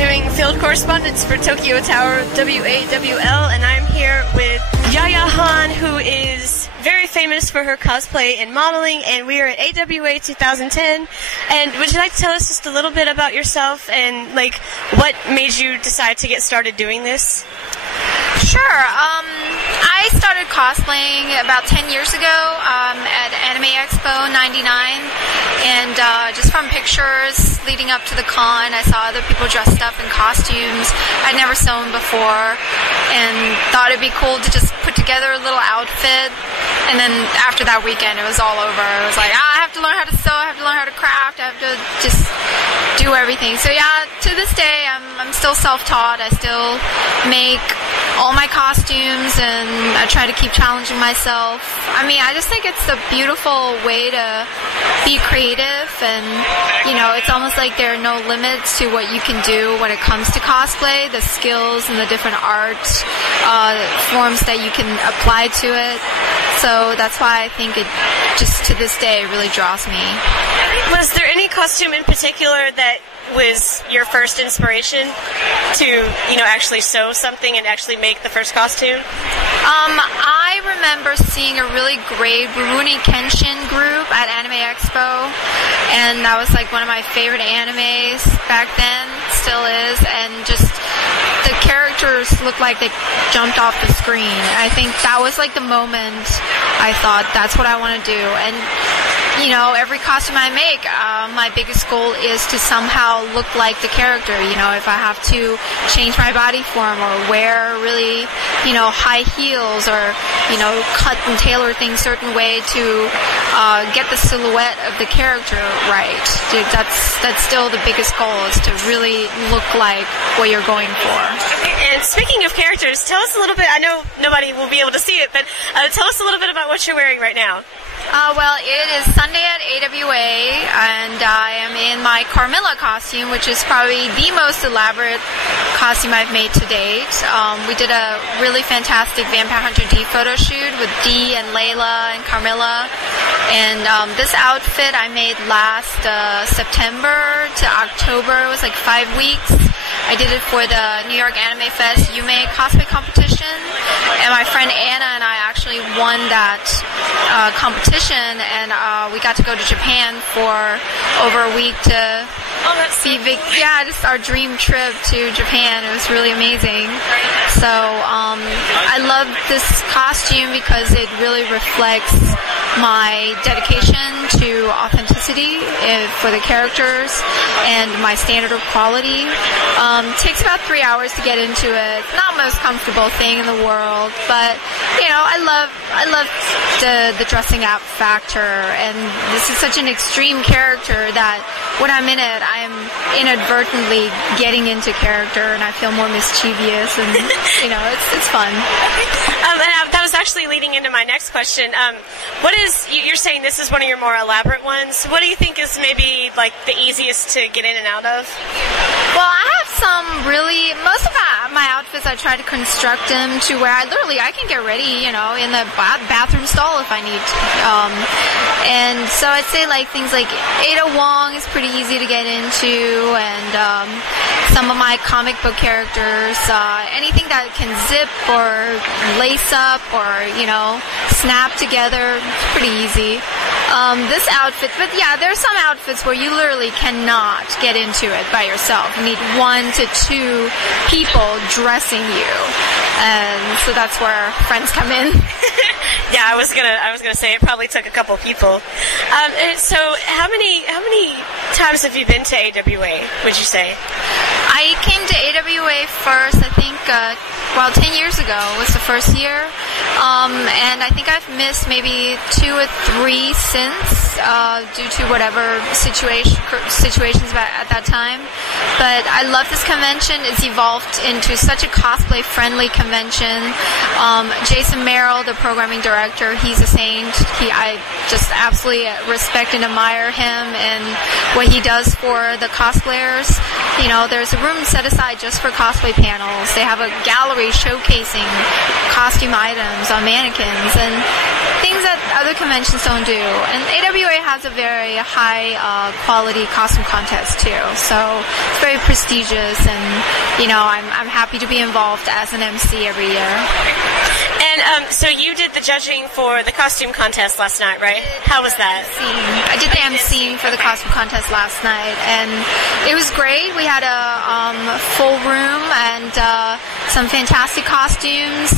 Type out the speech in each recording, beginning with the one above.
doing field correspondence for Tokyo Tower WAWL, and I'm here with Yaya Han, who is very famous for her cosplay and modeling, and we are at AWA 2010. And would you like to tell us just a little bit about yourself and like what made you decide to get started doing this? Sure. I started cosplaying about 10 years ago at Anime Expo 99, and just from pictures leading up to the con, I saw other people dressed up in costumes I'd never sewn before, and thought it'd be cool to just put together a little outfit. And then after that weekend, it was all over. It was like, I have to learn how to sew, I have to learn how to craft, I have to just do everything. So yeah, to this day, I'm still self-taught. I still make all my costumes, and I try to keep challenging myself. I mean, I just think it's a beautiful way to be creative, and, you know, it's almost like there are no limits to what you can do when it comes to cosplay, the skills and the different art forms that you can apply to it. So that's why I think it just to this day really draws me. Was there any costume in particular that was your first inspiration to, you know, actually sew something and actually make the first costume? I remember seeing a really great Rurouni Kenshin group at Anime Expo, and that was like one of my favorite animes back then, still is, and just the characters looked like they jumped off the screen. I think that was like the moment I thought, that's what I want to do. And you know, every costume I make, my biggest goal is to somehow look like the character. You know, if I have to change my body form or wear really, you know, high heels, or, you know, cut and tailor things a certain way to get the silhouette of the character right. That's still the biggest goal, is to really look like what you're going for. And speaking of characters, tell us a little bit, I know nobody will be able to see it, but tell us a little bit about what you're wearing right now. Well, it is Sunday at AWA, and I am in my Carmilla costume, which is probably the most elaborate costume I've made to date. We did a really fantastic Vampire Hunter D photo shoot with Dee and Layla and Carmilla, and this outfit I made last September to October. It was like 5 weeks. I did it for the New York Anime Fest Yume cosplay competition, and my friend Anna and I actually won that competition, and we got to go to Japan for over a week to see just our dream trip to Japan. It was really amazing. So I love this costume because it really reflects my dedication to authenticity for the characters and my standard of quality. Takes about 3 hours to get into it. Not the most comfortable thing in the world, but you know, I love the dressing up factor, and this is such an extreme character that when I'm in it, I'm inadvertently getting into character, and I feel more mischievous, and you know, it's fun. That was actually leading into my next question. You're saying this is one of your more elaborate ones. What do you think is maybe like the easiest to get in and out of? Well, I have most of my outfits, I try to construct them to where I can get ready, you know, in the bathroom stall if I need to. And so I'd say like things like Ada Wong is pretty easy to get into, and some of my comic book characters, anything that can zip or lace up or, you know, snap together, it's pretty easy. This outfit, but yeah, there are some outfits where you literally cannot get into it by yourself. You need 1 to 2 people dressing you, and so that's where friends come in. Yeah, I was gonna say it probably took a couple people. So how many times have you been to AWA, would you say? I came to AWA first, I think, 10 years ago was the first year, and I think I've missed maybe 2 or 3 since, due to whatever situations at that time. But I love this convention. It's evolved into such a cosplay-friendly convention. Jason Merrill, the programming director, he's a saint. I just absolutely respect and admire him and what he does for the cosplayers. You know, there's a room set aside just for cosplay panels. They have a gallery great showcasing costume items on mannequins and things that other conventions don't do. And AWA has a very high quality costume contest too, so it's very prestigious, and I'm happy to be involved as an MC every year. And so you did the judging for the costume contest last night, right? How was that? I did the MCing for the costume contest last night, and it was great. We had a full room and some fantastic costumes.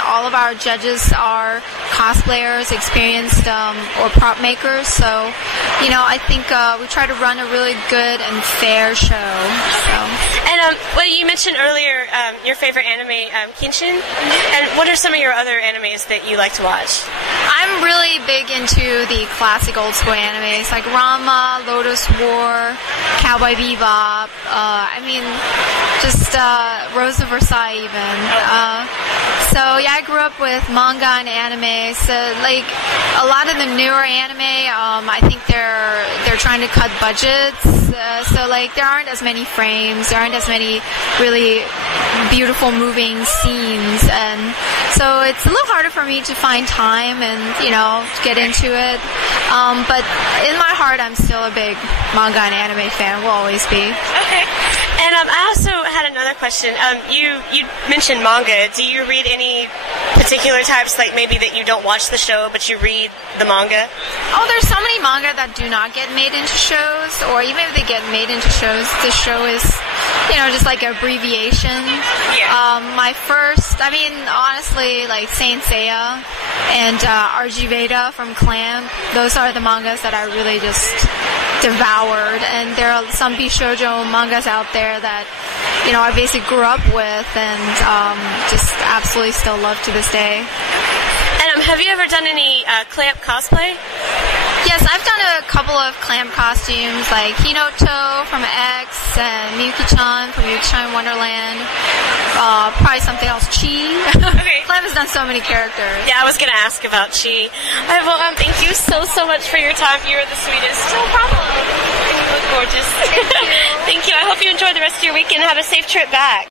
All of our judges are cosplayers, experienced or prop makers, so I think we try to run a really good and fair show. And you mentioned earlier your favorite anime, Kenshin, and what are some of your other animes that you like to watch? I'm really big into the classic old school animes like Ranma, Lotus War, Cowboy Bebop, Rose of Versailles even. I grew up with manga and anime, so like a lot of the newer anime, I think they're trying to cut budgets, so like there aren't as many frames, there aren't as many really beautiful moving scenes, and so it's a little harder for me to find time and get into it, but in my heart I'm still a big manga and anime fan, will always be. Okay. And I also had another question. You mentioned manga. Do you read any particular types, like maybe that you don't watch the show but you read the manga? Oh, there's so many manga that do not get made into shows, or even if they get made into shows, the show is just like an abbreviation. Yeah. My first, honestly, like Saint Seiya and RG Veda from Clamp, those are the mangas that I really just devoured, and there are some Bishoujo mangas out there that I basically grew up with and just absolutely still love to this day. And have you ever done any Clamp cosplay? Yes, I've done a couple of Clamp costumes, like Hinoto from X and Miyuki-chan from Miyuki-chan Wonderland. Probably something else, Chi. Okay. Clamp has done so many characters. Yeah, I was going to ask about Chi. Well, thank you so much for your time. You are the sweetest. No problem. You look gorgeous. Thank you. Thank you. I hope you enjoy the rest of your weekend and have a safe trip back.